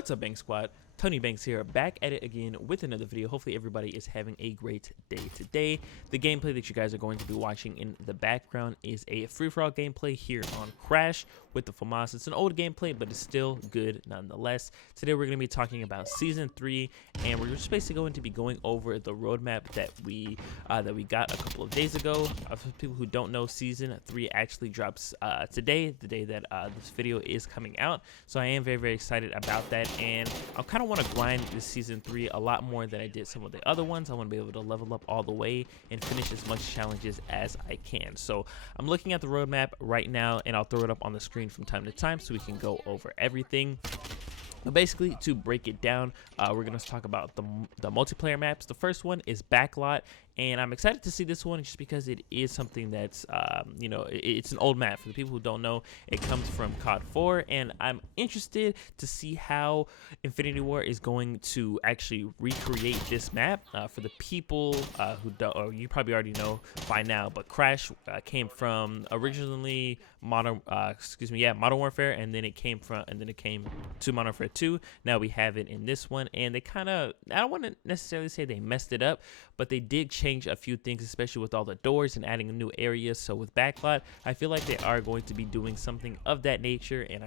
What's up, Bankz Squad? ToniiBankz here, back at it again with another video. Hopefully everybody is having a great day today. The gameplay that you guys are going to be watching in the background is a free-for-all gameplay here on Crash with the FAMAS. It's an old gameplay, but it's still good nonetheless. Today we're going to be talking about Season 3, and we're just basically going to be going over the roadmap that we got a couple of days ago. For people who don't know, Season 3 actually drops today, the day that this video is coming out. So I am very, very excited about that, and I kind of want to grind this Season 3 a lot more than I did some of the other ones. I want to be able to level up all the way and finish as much challenges as I can. So I'm looking at the roadmap right now, and I'll throw it up on the screen from time to time so we can go over everything. But basically, to break it down, we're going to talk about the multiplayer maps. The first one is Backlot, and I'm excited to see this one just because it is something that's, it's an old map. For the people who don't know, it comes from COD 4, and I'm interested to see how Infinity War is going to actually recreate this map. For the people who don't, or you probably already know by now, but Crash came from originally Modern Warfare, and then it came to Modern Warfare 2. Now we have it in this one, and they kind of, I don't want to necessarily say they messed it up, but they did change a few things, especially with all the doors and adding a new area. So with Backlot, I feel like they are going to be doing something of that nature, and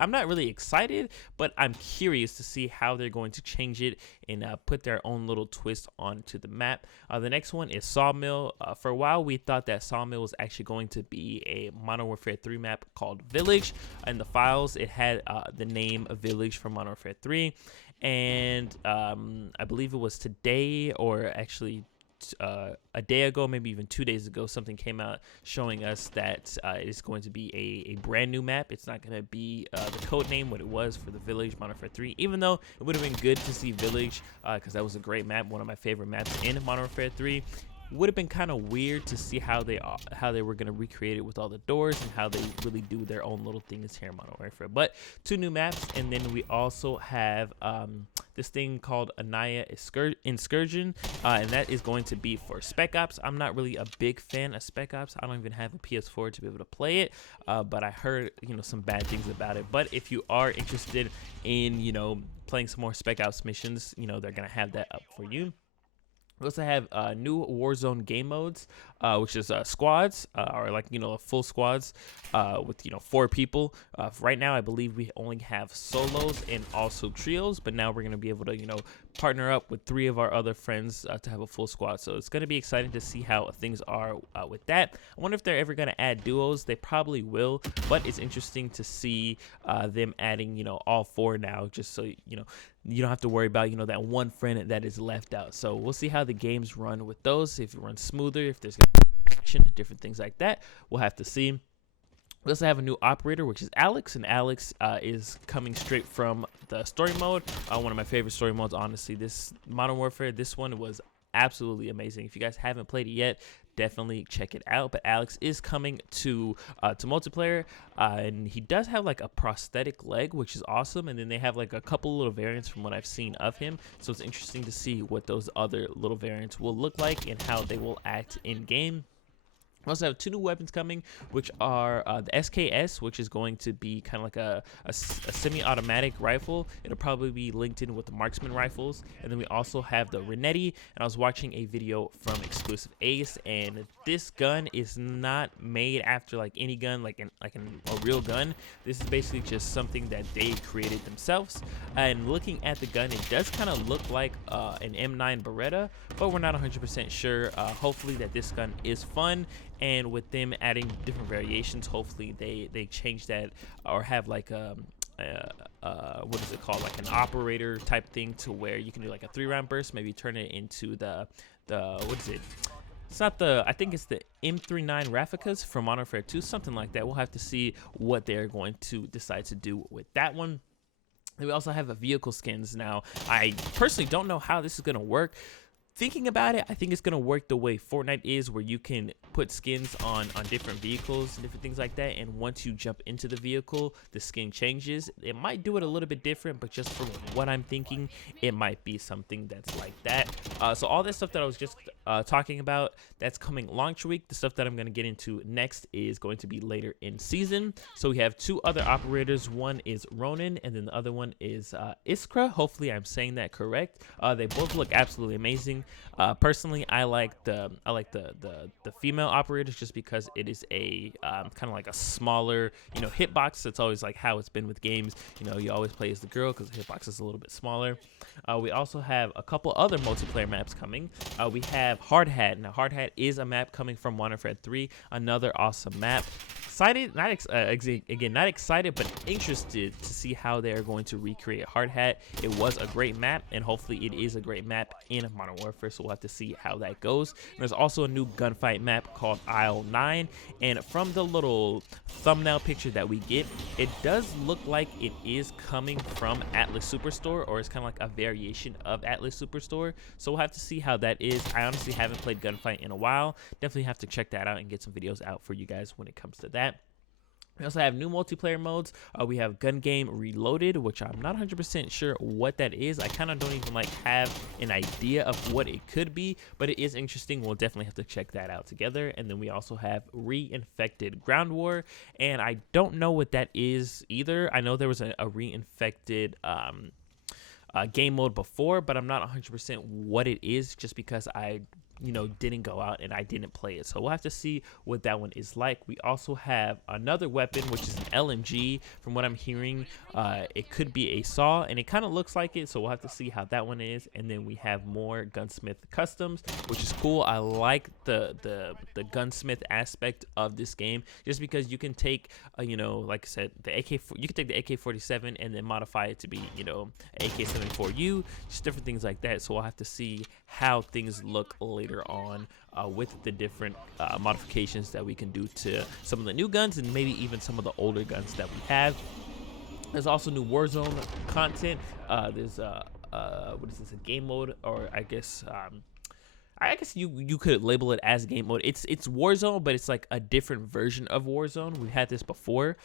I'm not really excited, but I'm curious to see how they're going to change it and put their own little twist onto the map. The next one is Sawmill. For a while, we thought that Sawmill was actually going to be a Modern Warfare 3 map called Village. In the files, it had the name of Village from Modern Warfare 3, and I believe it was today, or actually a day ago, maybe even 2 days ago, something came out showing us that it's going to be a brand new map. It's not going to be the code name what it was for the Village Modern Warfare 3, even though it would have been good to see Village because that was a great map, one of my favorite maps in Modern Warfare 3. Would have been kind of weird to see how they were going to recreate it with all the doors and how they really do their own little things here in Modern Warfare. But 2 new maps, and then we also have this thing called Anaya Incursion, and that is going to be for Spec Ops. I'm not really a big fan of Spec Ops. I don't even have a PS4 to be able to play it, but I heard some bad things about it. But if you are interested in playing some more Spec Ops missions, they're gonna have that up for you. We also have new Warzone game modes, which is squads, or full squads with 4 people. Right now, I believe we only have solos and also trios, but now we're gonna be able to partner up with 3 of our other friends to have a full squad. So it's gonna be exciting to see how things are with that. I wonder if they're ever gonna add duos. They probably will, but it's interesting to see them adding all 4 now, just so you don't have to worry about that one friend that is left out. So we'll see how the games run with those, if it runs smoother, if there's action, different things like that. We'll have to see. We also have a new operator, which is Alex, and Alex is coming straight from the story mode. One of my favorite story modes, honestly. This Modern Warfare, this one was absolutely amazing. If you guys haven't played it yet, definitely check it out. But Alex is coming to multiplayer, and he does have like a prosthetic leg, which is awesome. And then they have like a couple little variants from what I've seen of him, so it's interesting to see what those other little variants will look like and how they will act in game. We also have 2 new weapons coming, which are the SKS, which is going to be kind of like a semi-automatic rifle. It'll probably be linked in with the marksman rifles. And then we also have the Renetti, and I was watching a video from Exclusive Ace, and this gun is not made after like any gun, like a real gun. This is basically just something that they created themselves. And looking at the gun, it does kind of look like an M9 Beretta, but we're not 100% sure. Hopefully that this gun is fun. And with them adding different variations, hopefully they change that, or have like what is it called, like an operator type thing, to where you can do like a 3-round burst, maybe turn it into the what is it? It's not the, I think it's the M39 Raficas from Modern Warfare 2, something like that. We'll have to see what they're going to decide to do with that one. And we also have the vehicle skins. Now, I personally don't know how this is going to work. thinking about it, I think it's gonna work the way Fortnite is, where you can put skins on different vehicles and different things like that, and once you jump into the vehicle, the skin changes. It might do it a little bit different, but just from what I'm thinking, it might be something that's like that. So all this stuff that I was just talking about, that's coming launch week. The stuff that I'm gonna get into next is going to be later in season. So we have two other operators. One is Ronin, and then the other one is Iskra. Hopefully I'm saying that correct. They both look absolutely amazing. Personally, I like the female operators just because it is a kind of like a smaller, you know, hitbox. That's always like how it's been with games. You know, you always play as the girl because the hitbox is a little bit smaller. We also have a couple other multiplayer maps coming. We have Hard Hat. Now, Hard Hat is a map coming from Modern Warfare 3, another awesome map. Excited, not excited, but interested to see how they are going to recreate Hard Hat. It was a great map, and hopefully it is a great map in Modern Warfare, so we'll have to see how that goes. And there's also a new gunfight map called Aisle 9, and from the little thumbnail picture that we get, it does look like it is coming from Atlas Superstore, or it's kind of like a variation of Atlas Superstore, so we'll have to see how that is. I honestly haven't played gunfight in a while. Definitely have to check that out and get some videos out for you guys when it comes to that. We also have new multiplayer modes. We have Gun Game Reloaded, which I'm not 100% sure what that is. I kind of don't even like have an idea of what it could be, but it is interesting. We'll definitely have to check that out together. And then we also have Reinfected Ground War, and I don't know what that is either. I know there was a Reinfected game mode before, but I'm not 100% what it is, just because I didn't go out and I didn't play it. So we'll have to see what that one is like. We also have another weapon, which is an LMG. From what I'm hearing, it could be a saw, and it kind of looks like it, so we'll have to see how that one is. And then we have more Gunsmith Customs, which is cool. I like the gunsmith aspect of this game, just because you can take like I said, you can take the AK-47 and then modify it to be AK-74U, just different things like that. So we'll have to see how things look later on with the different modifications that we can do to some of the new guns, and maybe even some of the older guns that we have. There's also new Warzone content. There's what is this, a game mode, or I guess you could label it as game mode. It's Warzone, but it's like a different version of Warzone. We've had this before.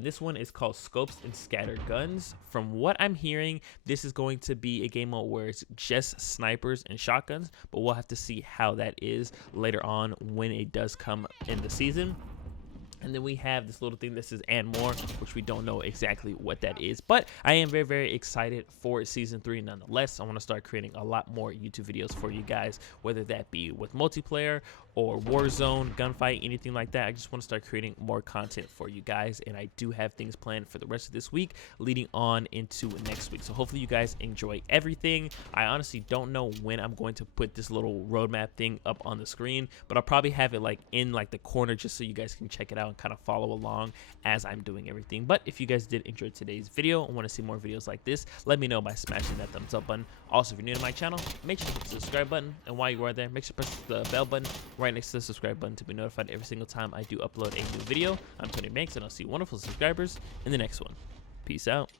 This one is called Scopes and Scattered Guns. From what I'm hearing, this is going to be a game mode where it's just snipers and shotguns, but we'll have to see how that is later on when it does come in the season. And then we have this little thing that says "and more," which we don't know exactly what that is, but I am very, very excited for season 3 nonetheless. I want to start creating a lot more YouTube videos for you guys, whether that be with multiplayer or Warzone, gunfight, anything like that. I just want to start creating more content for you guys, and I do have things planned for the rest of this week leading on into next week. So hopefully you guys enjoy everything. I honestly don't know when I'm going to put this little roadmap thing up on the screen, but I'll probably have it like in like the corner just so you guys can check it out and kind of follow along as I'm doing everything. But if you guys did enjoy today's video and want to see more videos like this, let me know by smashing that thumbs up button. Also, if you're new to my channel, make sure to hit the subscribe button, and while you are there, make sure to press the bell button right next to the subscribe button to be notified every single time I do upload a new video. I'm ToniiBankz, and I'll see you wonderful subscribers in the next one. Peace out.